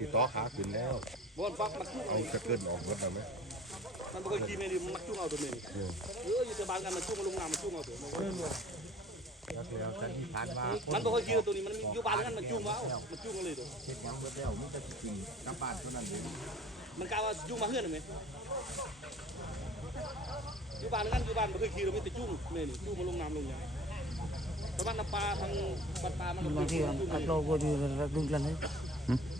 ที่ต่อขาขึ้นแล้วบอนฟักมักจุ้งเอาเอาสะเกินออกหมดแล้วไหมมันบ่เคยกินเมนี่มักจุ้งเอาตัวเมนี่เอออยู่แต่บ้านกันมันจุ้งมาลงน้ำมันจุ้งเอาตัวมันบ่เคยแล้วเดี๋ยวจะที่านมามันบ่เคยกินตัวนี้มันอยู่บ้านกันมันจุ้งมาเอามันจุ้งเอาเลยตัวเฮ็ดหยังเบิดแล้วมันจะกินกลับบ้านเท่านั้นเองมันกลายว่าจุ้งมาเฮือนไหมอยู่บ้านกันอยู่บ้านบ่เคยกินเรามีแต่จุ้งเมนี่จุ้งมาลงน้ำลงยังแต่บ้านน้ำปลาทางบ้านปลามันก็บางทีจุ้งอัดเราก็อยู่ดุกันเลยอัดเราก็จริงนะดูเลยห้าตะกี้แล้วไหมย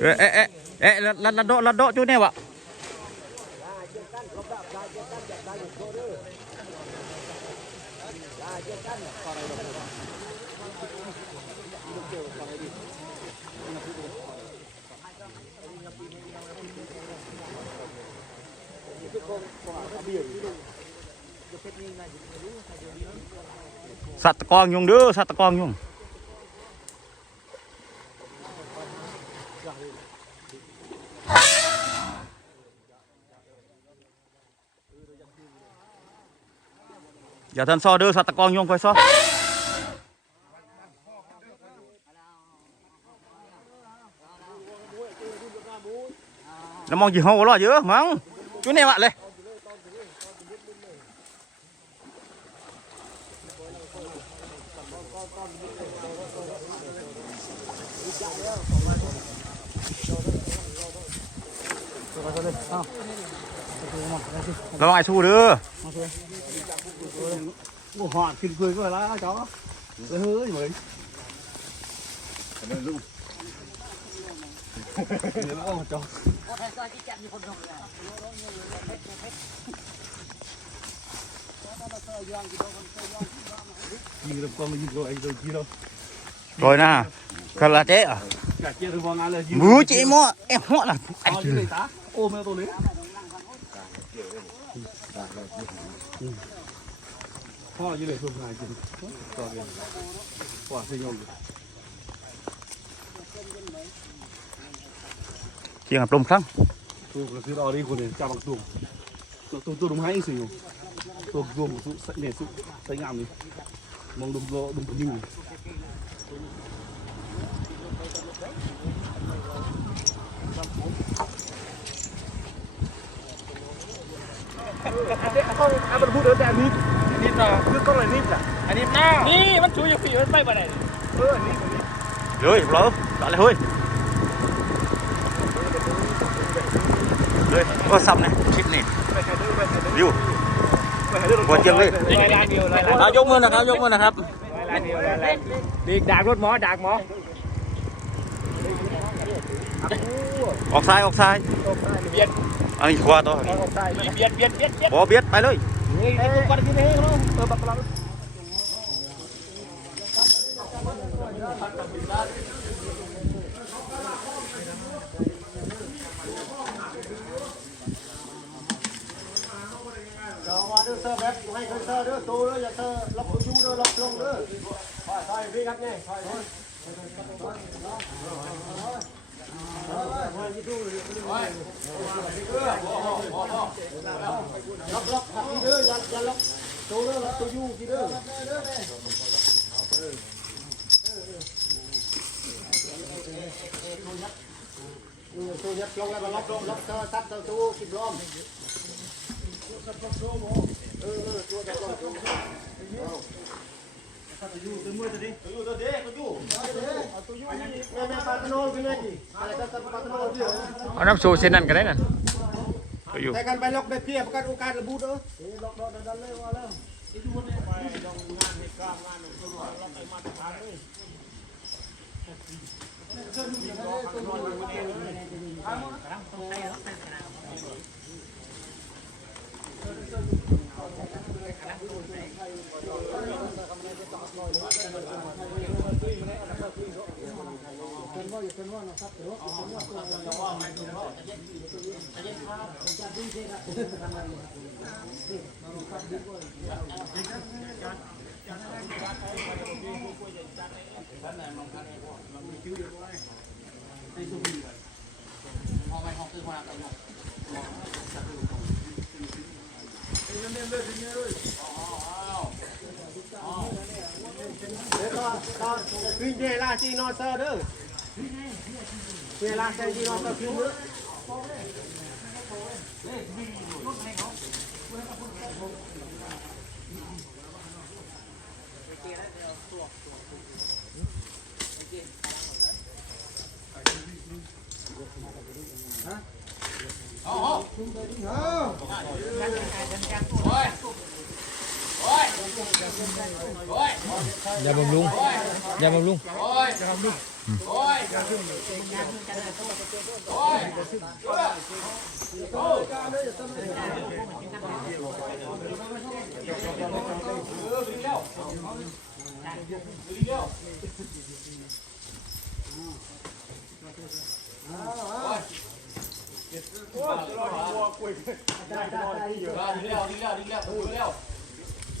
เอ๊ะเอ๊ะเอ๊ะเอ๊ะลัดลัดโดลัดโดจุเนี่ยวะ sạt con nhung đứa, sạt con nhung. Giờ thân so đưa sạt con nhung coi so. Nó mong gì hô lo chứ mắng chú này bạn đây. Nó ngoài xu đưa. Họ kinh cười có phải lá cháu, hứa hứ gì mới Hãy subscribe cho kênh Ghiền Mì không bỏ rồi nè thật là chết à mưa chị mua em họ là anh chứ ôm tôi lấy Thôi, như này thường ngày chứ. Cho tiền. Quả sinh. ជាងអប់រំខ្លាំងទូប្រសិទ្ធអរីគូនេះចាប់មកទូទូទូដុំហៃស៊ីទូទូសុសនេះសុសងាមនេះមកដុំលោដុំញីអត់ទេអត់អត់ទៅតែនេះនេះណាគឺកូននេះណាអានេះណានេះមិនជួយយកពីមិនបែបបែបនេះអឺនេះនេះយយឡូវដល់ហើយ เลยก็ซ้ำนะคลิปนี้ดิวบอดเยี่ยมเลยเอายกมือนะครับยกมือนะครับดีดากรถหมอดากหมอออกซ้ายออกซ้ายเบียดอันนี้ขวาต่อเบียดเบียดเบียดเบียดไปเลย ด้เซอร์แบบให้เซอร์ด้วยตัวด้วยอย่าเซอร์ล็อกตัวยูด้วยล็อกลงด้วยใช่พี่ครับเนี่ยใช่ใช่ล็อกล็อกขับพี่เด้ออย่าอย่าล็อกตัวเด้อล็อกตัวยูพี่เด้อตัวยัดลงแล้วก็ล็อกลงล็อกเซอ เออเออตัวตัวตัวตัวเอาตัวยูตัวมือตัวนี้ตัวยูตัวเด็กตัวยูตัวยูแม่แม่ปาตโนขึ้นเลยดิอะไรก็ปาตโนเดียวเอาน้ำโชว์เส้นนั่นก็ได้นั่นตัวยูแต่กันไปล็อกไปเพียบกันโอกาสระบุเด้อล็อกดอนดันเลยว่าแล้วไปลองงานในกลางงานตลอดเราไปมาตรฐานเลยเอา Hôm nay không tư hoa tại một ขึ้นเวลาที่นอนเซอร์เด้อเวลาเซอร์ที่นอนเซอร์ขึ้นเด้อ ยาบำรุงยาบำรุงดีแล้วดีแล้วดีแล้ว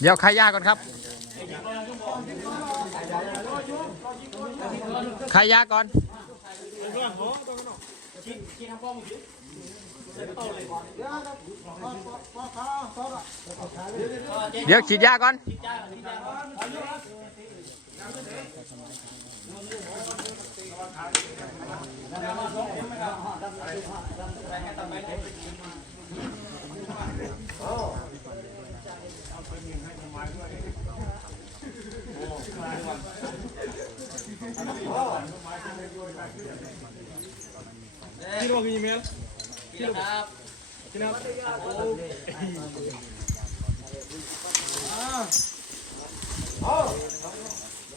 เดี๋ยวใครยากก่อนครับใครยากก่อนเดี๋ยวฉีดยาก่อน Thank you. ที่เราคือยีเมลที่นะครับที่นะครับโอ้โอ้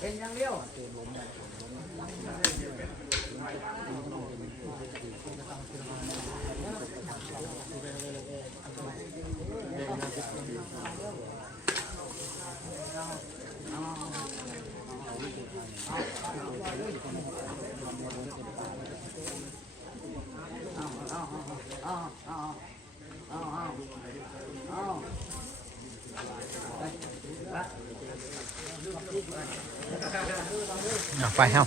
เป็นยังเลี้ยวเไปเฮา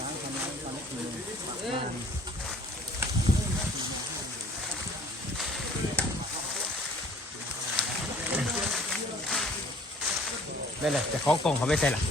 ได้เลยจะของกลองเขาไม่ใช่หรอ